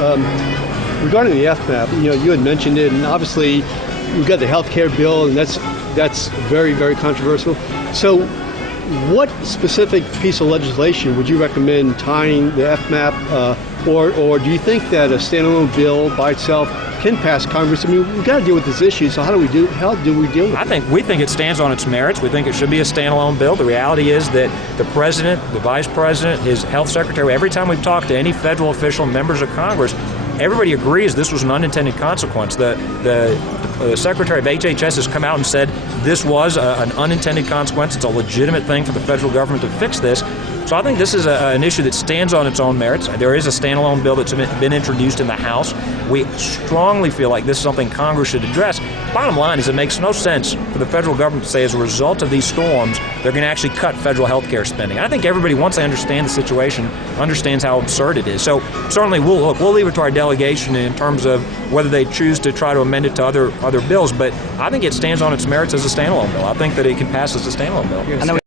Regarding the FMAP, you had mentioned it, and obviously we've got the health care bill, and that's very, very controversial. So what specific piece of legislation would you recommend tying the FMAP, or do you think that a standalone bill by itself can pass Congress? I mean, we've got to deal with this issue, so how do we deal with it? We think it stands on its merits. We think it should be a standalone bill. The reality is that the president, the vice president, his health secretary, every time we've talked to any federal official, members of Congress, everybody agrees this was an unintended consequence. The Secretary of HHS has come out and said this was an unintended consequence. It's a legitimate thing for the federal government to fix this. So I think this is an issue that stands on its own merits. There is a standalone bill that's been introduced in the House. We strongly feel like this is something Congress should address. Bottom line is it makes no sense for the federal government to say as a result of these storms, they're going to actually cut federal health care spending. I think everybody, once they understand the situation, understands how absurd it is. So certainly we'll leave it to our delegation in terms of whether they choose to try to amend it to other bills, but I think it stands on its merits as a standalone bill. I think that it can pass as a standalone bill. I know